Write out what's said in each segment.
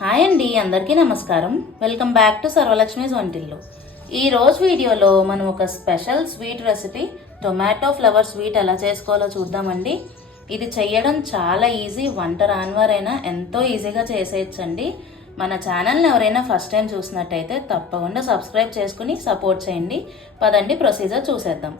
Hi అండి, అందరికీ నమస్కారం. వెల్కమ్ బ్యాక్ టు సర్వలక్ష్మీస్ వంటిల్లు. ఈరోజు వీడియోలో మనం ఒక special sweet recipe tomato flower sweet ఎలా చేసుకోవాలో చూద్దామండి. ఇది చేయడం చాలా ఈజీ, వంట రానివారైనా ఎంతో ఈజీగా చేసేయచ్చండి. మన ఛానల్ని ఎవరైనా ఫస్ట్ టైం చూసినట్టయితే తప్పకుండా సబ్స్క్రైబ్ చేసుకుని సపోర్ట్ చేయండి. పదండి ప్రొసీజర్ చూసేద్దాం.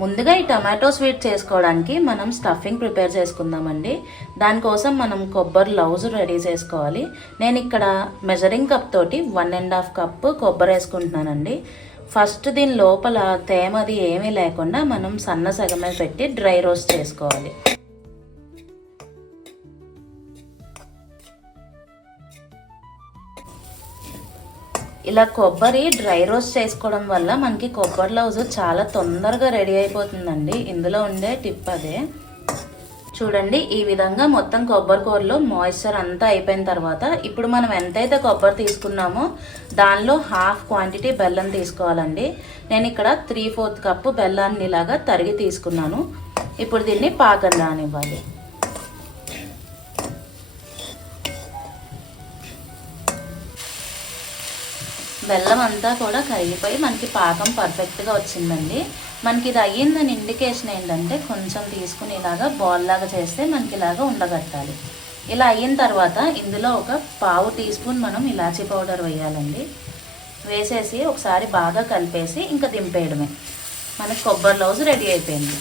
ముందుగా ఈ టమాటో స్వీట్ చేసుకోవడానికి మనం స్టఫింగ్ ప్రిపేర్ చేసుకుందామండి. దానికోసం మనం కొబ్బరి లౌజ్ రెడీ చేసుకోవాలి. నేను ఇక్కడ మెజరింగ్ కప్ తోటి 1.5 కప్పు కొబ్బరి వేసుకుంటున్నానండి. ఫస్ట్ దీని లోపల తేమది ఏమీ లేకుండా మనం సన్న సగమే పెట్టి డ్రై రోస్ట్ చేసుకోవాలి. ఇలా కొబ్బరి డ్రై రోస్ట్ చేసుకోవడం వల్ల మనకి కొబ్బరి లౌజ్ చాలా తొందరగా రెడీ అయిపోతుందండి. ఇందులో ఉండే టిప్ అదే. చూడండి, ఈ విధంగా మొత్తం కొబ్బరి కూరలో మాయిశ్చర్ అంతా అయిపోయిన తర్వాత ఇప్పుడు మనం ఎంతైతే కొబ్బరి తీసుకున్నామో దానిలో హాఫ్ క్వాంటిటీ బెల్లం తీసుకోవాలండి. నేను ఇక్కడ 3/4 కప్పు బెల్లాన్ని ఇలాగా తరిగి తీసుకున్నాను. ఇప్పుడు దీన్ని పాకం రానివ్వాలి. బెల్లం అంతా కూడా కరిగిపోయి మనకి పాకం పర్ఫెక్ట్గా వచ్చిందండి. మనకి ఇది అయ్యిందని ఇండికేషన్ ఏంటంటే కొంచెం తీసుకుని ఇలాగా బాల్ లాగా చేస్తే మనకి ఇలాగా ఉండగట్టాలి. ఇలా అయిన తర్వాత ఇందులో ఒక పావు టీ స్పూన్ మనం ఇలాచీ పౌడర్ వేయాలండి. వేసేసి ఒకసారి బాగా కలిపేసి ఇంకా దింపేయడమే. మనకి కొబ్బరి లౌజ్ రెడీ అయిపోయింది.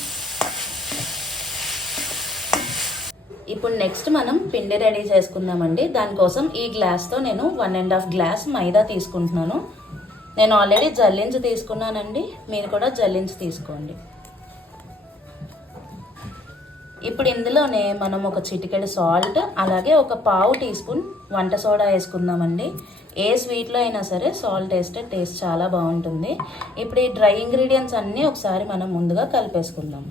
ఇప్పుడు నెక్స్ట్ మనం పిండి రెడీ చేసుకుందామండి. దానికోసం ఈ గ్లాస్తో నేను 1.5 గ్లాస్ మైదా తీసుకుంటున్నాను. నేను ఆల్రెడీ జల్లించి తీసుకున్నానండి, మీరు కూడా జల్లించి తీసుకోండి. ఇప్పుడు ఇందులోనే మనం ఒక చిటికెడు సాల్ట్, అలాగే ఒక పావు టీ స్పూన్ వంట సోడా వేసుకుందామండి. ఏ స్వీట్లో అయినా సరే సాల్ట్ వేస్తే టేస్ట్ చాలా బాగుంటుంది. ఇప్పుడు ఈ డ్రై ఇంగ్రీడియంట్స్ అన్నీ ఒకసారి మనం ముందుగా కలిపేసుకుందాం.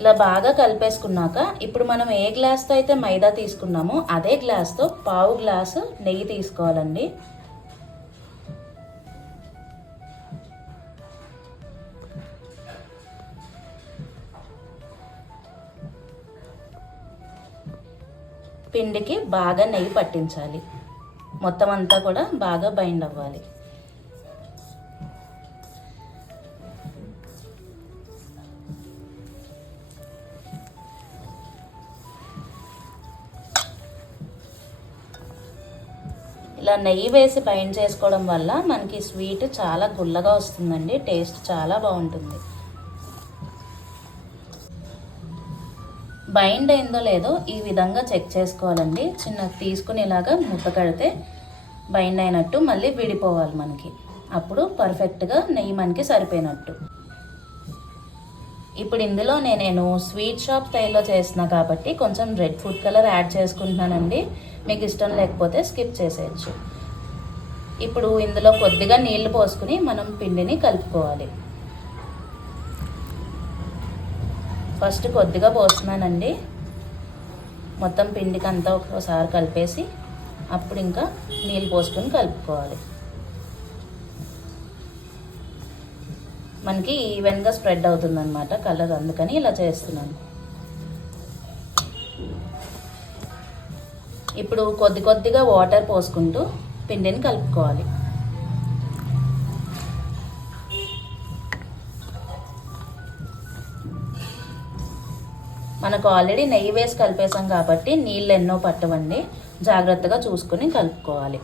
ఇలా బాగా కలిపేసుకున్నాక ఇప్పుడు మనం ఏ గ్లాస్తో అయితే మైదా తీసుకున్నామో అదే గ్లాస్తో పావు గ్లాసు నెయ్యి తీసుకోవాలండి. పిండికి బాగా నెయ్యి పట్టించాలి. మొత్తం అంతా కూడా బాగా బైండ్ అవ్వాలి. ఇలా నెయ్యి వేసి బైండ్ చేసుకోవడం వల్ల మనకి స్వీట్ చాలా గుల్లగా వస్తుందండి. టేస్ట్ చాలా బాగుంటుంది. బైండ్ అయిందో లేదో ఈ విధంగా చెక్ చేసుకోవాలండి. చిన్న తీసుకుని ఇలాగా ముద్ద కడితే బైండ్ అయినట్టు, మళ్ళీ విడిపోవాలి మనకి. అప్పుడు పర్ఫెక్ట్గా నెయ్యి మనకి సరిపోయినట్టు. ఇప్పుడు ఇందులో నేను స్వీట్ షాప్ స్టైల్లో చేస్తున్నా కాబట్టి కొంచెం రెడ్ ఫుడ్ కలర్ యాడ్ చేసుకుంటున్నానండి. మీకు ఇష్టం లేకపోతే స్కిప్ చేసేయచ్చు. ఇప్పుడు ఇందులో కొద్దిగా నీళ్లు పోసుకుని మనం పిండిని కలుపుకోవాలి. ఫస్ట్ కొద్దిగా పోస్తున్నానండి. మొత్తం పిండికి అంతా ఒకసారి కలిపేసి అప్పుడు ఇంకా నీళ్ళు పోసుకొని కలుపుకోవాలి. మనకి ఈవెన్గా స్ప్రెడ్ అవుతుందన్నమాట కలర్, అందుకని ఇలా చేస్తున్నాను. ఇప్పుడు కొద్దిగా వాటర్ పోసుకుంటూ పిండిని కలుపుకోవాలి. మనకు ఆల్రెడీ నెయ్యి వేసి కలిపేసాం కాబట్టి నీళ్ళు ఎన్నో పట్టవండి. జాగ్రత్తగా చూసుకుని కలుపుకోవాలి.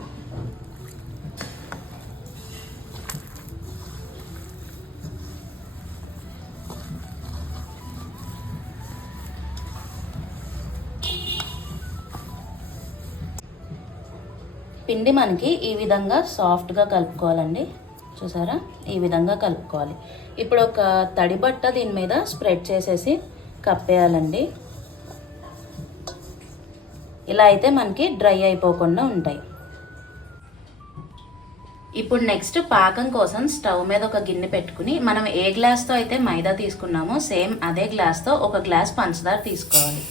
పిండి మనకి ఈ విధంగా సాఫ్ట్గా కలుపుకోవాలండి. చూసారా, ఈ విధంగా కలుపుకోవాలి. ఇప్పుడు ఒక తడి బట్ట దీని మీద స్ప్రెడ్ చేసేసి కప్పేయాలండి. ఇలా అయితే మనకి డ్రై అయిపోకుండా ఉంటాయి. ఇప్పుడు నెక్స్ట్ పాకం కోసం స్టవ్ మీద ఒక గిన్నె పెట్టుకుని మనం ఏ గ్లాస్తో అయితే మైదా తీసుకున్నామో సేమ్ అదే గ్లాస్తో ఒక గ్లాస్ పంచదార తీసుకోవాలి.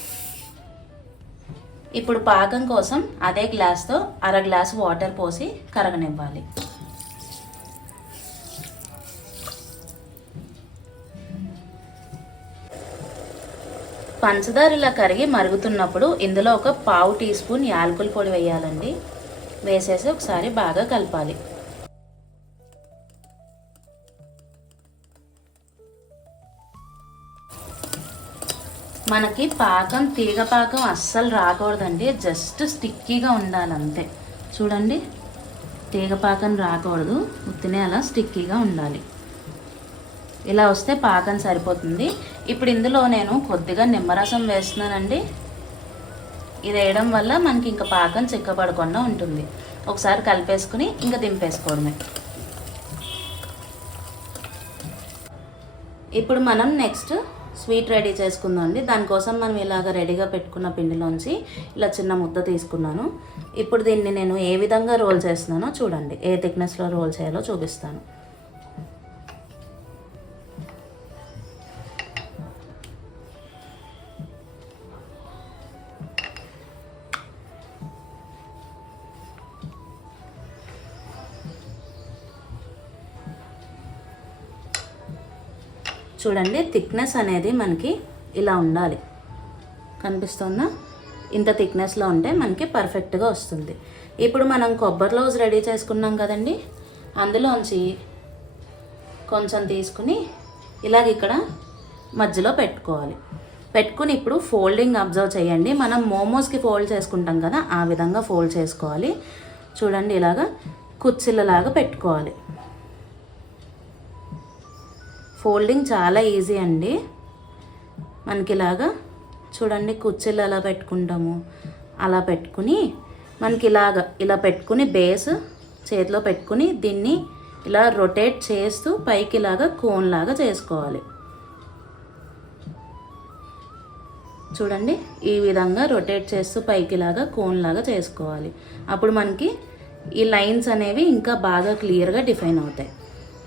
ఇప్పుడు పాకం కోసం అదే గ్లాస్తో 1/2 గ్లాస్ వాటర్ పోసి కరగనివ్వాలి. పంచదార ఇలా కరిగి మరుగుతున్నప్పుడు ఇందులో ఒక పావు టీ స్పూన్ యాలకుల పొడి వేయాలండి. వేసేసి ఒకసారి బాగా కలపాలి. మనకి పాకం తీగ పాకం అస్సలు రాకూడదండి, జస్ట్ స్టిక్కీగా ఉండాలి అంతే. చూడండి, తీగ పాకం రాకూడదు, ఉత్తినే అలా స్టిక్కీగా ఉండాలి. ఇలా వస్తే పాకం సరిపోతుంది. ఇప్పుడు ఇందులో నేను కొద్దిగా నిమ్మరసం వేస్తున్నానండి. ఇది వేయడం వల్ల మనకి ఇంకా పాకం చిక్కబడకుండా ఉంటుంది. ఒకసారి కలిపేసుకుని ఇంకా దింపేసుకోవడమే. ఇప్పుడు మనం నెక్స్ట్ స్వీట్ రెడీ చేసుకుందాం అండి. దానికోసం మనం ఇలాగ రెడీగా పెట్టుకున్న పిండిలోంచి ఇలా చిన్న ముద్ద తీసుకున్నాను. ఇప్పుడు దీన్ని నేను ఏ విధంగా రోల్ చేస్తున్నానో చూడండి. ఏ థిక్నెస్లో రోల్ చేయాలో చూపిస్తాను. చూడండి, థిక్నెస్ అనేది మనకి ఇలా ఉండాలి. కనిపిస్తుందా? ఇంత థిక్నెస్లో ఉంటే మనకి పర్ఫెక్ట్గా వస్తుంది. ఇప్పుడు మనం కొబ్బరి లౌజ్ రెడీ చేసుకున్నాం కదండి, అందులోంచి కొంచెం తీసుకుని ఇలాగ ఇక్కడ మధ్యలో పెట్టుకోవాలి. పెట్టుకుని ఇప్పుడు ఫోల్డింగ్ అబ్జర్వ్ చేయండి. మనం మోమోస్కి ఫోల్డ్ చేసుకుంటాం కదా, ఆ విధంగా ఫోల్డ్ చేసుకోవాలి. చూడండి, ఇలాగా కుర్చీలలాగా పెట్టుకోవాలి. ఫోల్డింగ్ చాలా ఈజీ అండి. మనకి ఇలాగా చూడండి, కుర్చీలు ఎలా పెట్టుకుంటాము అలా పెట్టుకుని మనకి ఇలా పెట్టుకుని బేస్ చేతిలో పెట్టుకుని దీన్ని ఇలా రొటేట్ చేస్తూ పైకి ఇలాగా కోన్ లాగా చేసుకోవాలి. చూడండి, ఈ విధంగా రొటేట్ చేస్తూ పైకి ఇలాగా కోన్ లాగా చేసుకోవాలి. అప్పుడు మనకి ఈ లైన్స్ అనేవి ఇంకా బాగా క్లియర్గా డిఫైన్ అవుతాయి.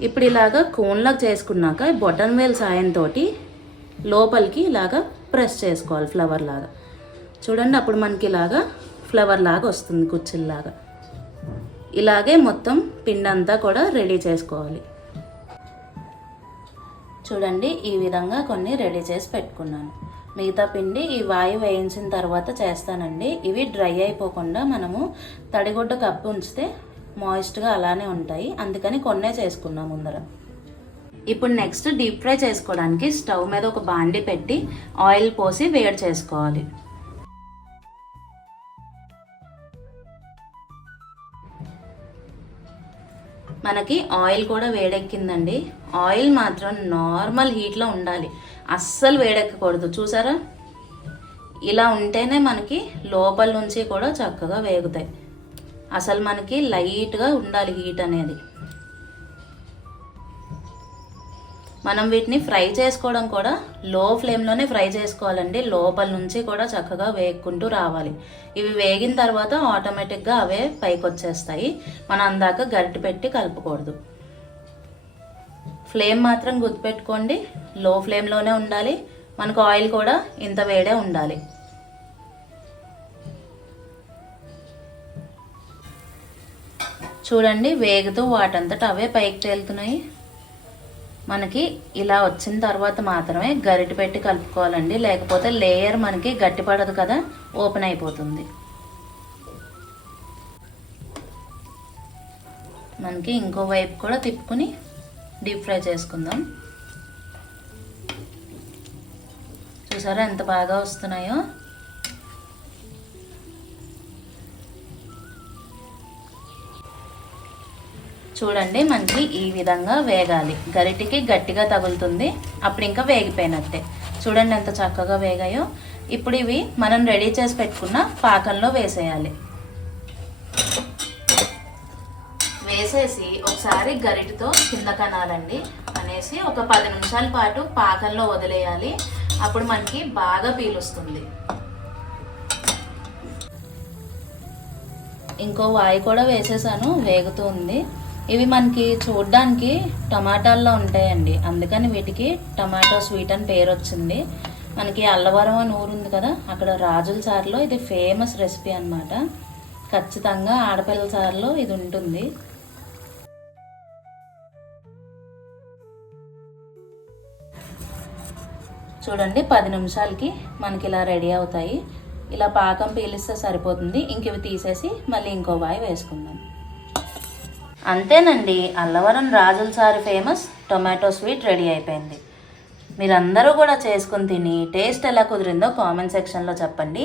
ఇప్పుడు ఇలాగా కోన్లాగా చేసుకున్నాక బొటన్ వేల్ సాయంతో లోపలికి ఇలాగా ప్రెస్ చేసుకోవాలి ఫ్లవర్ లాగా. చూడండి, అప్పుడు మనకి ఇలాగా ఫ్లవర్ లాగా వస్తుంది, కుర్చీలాగా. ఇలాగే మొత్తం పిండి అంతా కూడా రెడీ చేసుకోవాలి. చూడండి, ఈ విధంగా కొన్ని రెడీ చేసి పెట్టుకున్నాను. మిగతా పిండి ఈ వాయి వేయించిన తర్వాత చేస్తానండి. ఇవి డ్రై అయిపోకుండా మనము తడిగుడ్డ కప్పి ఉంచితే మాయిస్ట్గా అలానే ఉంటాయి, అందుకని కొన్నే చేసుకున్నాం ముందర. ఇప్పుడు నెక్స్ట్ డీప్ ఫ్రై చేసుకోవడానికి స్టవ్ మీద ఒక బాండి పెట్టి ఆయిల్ పోసి వేడి చేసుకోవాలి. మనకి ఆయిల్ కూడా వేడెక్కిందండి. ఆయిల్ మాత్రం నార్మల్ హీట్లో ఉండాలి, అస్సలు వేడెక్కకూడదు. చూసారా, ఇలా ఉంటేనే మనకి లోపల నుంచి కూడా చక్కగా వేగుతాయి. అసలు మనకి లైట్గా ఉండాలి హీట్ అనేది. మనం వీటిని ఫ్రై చేసుకోవడం కూడా లో ఫ్లేమ్లోనే ఫ్రై చేసుకోవాలండి. లోపల నుంచి కూడా చక్కగా వేగుకుంటూ రావాలి. ఇవి వేగిన తర్వాత ఆటోమేటిక్గా అవే పైకి వచ్చేస్తాయి. మనం అందాక గరిటె పెట్టి కలుపుకూడదు. ఫ్లేమ్ మాత్రం గుర్తుపెట్టుకోండి, లో ఫ్లేమ్లోనే ఉండాలి. మనకు ఆయిల్ కూడా ఇంత వేడే ఉండాలి. చూడండి, వేగుతూ వాటంతట అవే పైకి తేలుతున్నాయి. మనకి ఇలా వచ్చిన తర్వాత మాత్రమే గరిటె పెట్టి కలుపుకోవాలండి, లేకపోతే లేయర్ మనకి గట్టిపడదు కదా, ఓపెన్ అయిపోతుంది. మనకి ఇంకో వైపు కూడా తిప్పుకుని డీప్ ఫ్రై చేసుకుందాం. చూసారా ఎంత బాగా వస్తున్నాయో. చూడండి, మనకి ఈ విధంగా వేగాలి. గరిటికి గట్టిగా తగులుతుంది, అప్పుడు ఇంకా వేగిపోయినట్టే. చూడండి ఎంత చక్కగా వేగాయో. ఇప్పుడు ఇవి మనం రెడీ చేసి పెట్టుకున్న పాకంలో వేసేయాలి. వేసేసి ఒకసారి గరిటతో కింద కనాలండి అనేసి ఒక 10 నిమిషాల పాటు పాకంలో వదిలేయాలి. అప్పుడు మనకి బాగా పీలుస్తుంది. ఇంకో వాయి కూడా వేసేసాను, వేగుతూ ఉంది. ఇవి మనకి చూడ్డానికి టమాటాల్లో ఉంటాయండి, అందుకని వీటికి టమాటో స్వీట్ అని పేరు వచ్చింది. మనకి అల్లవరం అని ఊరుంది కదా, అక్కడ రాజుల చారులో ఇది ఫేమస్ రెసిపీ అన్నమాట. ఖచ్చితంగా ఆడపిల్లల చారులో ఇది ఉంటుంది. చూడండి 10 నిమిషాలకి మనకి ఇలా రెడీ అవుతాయి. ఇలా పాకం పీలిస్తే సరిపోతుంది. ఇంక ఇవి తీసేసి మళ్ళీ ఇంకో వాయి వేసుకుందాం. అంతేనండి, అల్లవరం రాజుల సారి ఫేమస్ టొమాటో స్వీట్ రెడీ అయిపోయింది. మీరందరూ కూడా చేసుకుని తిని టేస్ట్ ఎలా కుదిరిందో కామెంట్ సెక్షన్లో చెప్పండి.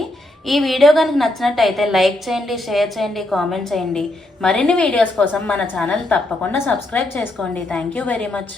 ఈ వీడియో కనుక నచ్చినట్టయితే లైక్ చేయండి, షేర్ చేయండి, కామెంట్ చేయండి. మరిన్ని వీడియోస్ కోసం మన ఛానల్ తప్పకుండా సబ్స్క్రైబ్ చేసుకోండి. Thank you very much.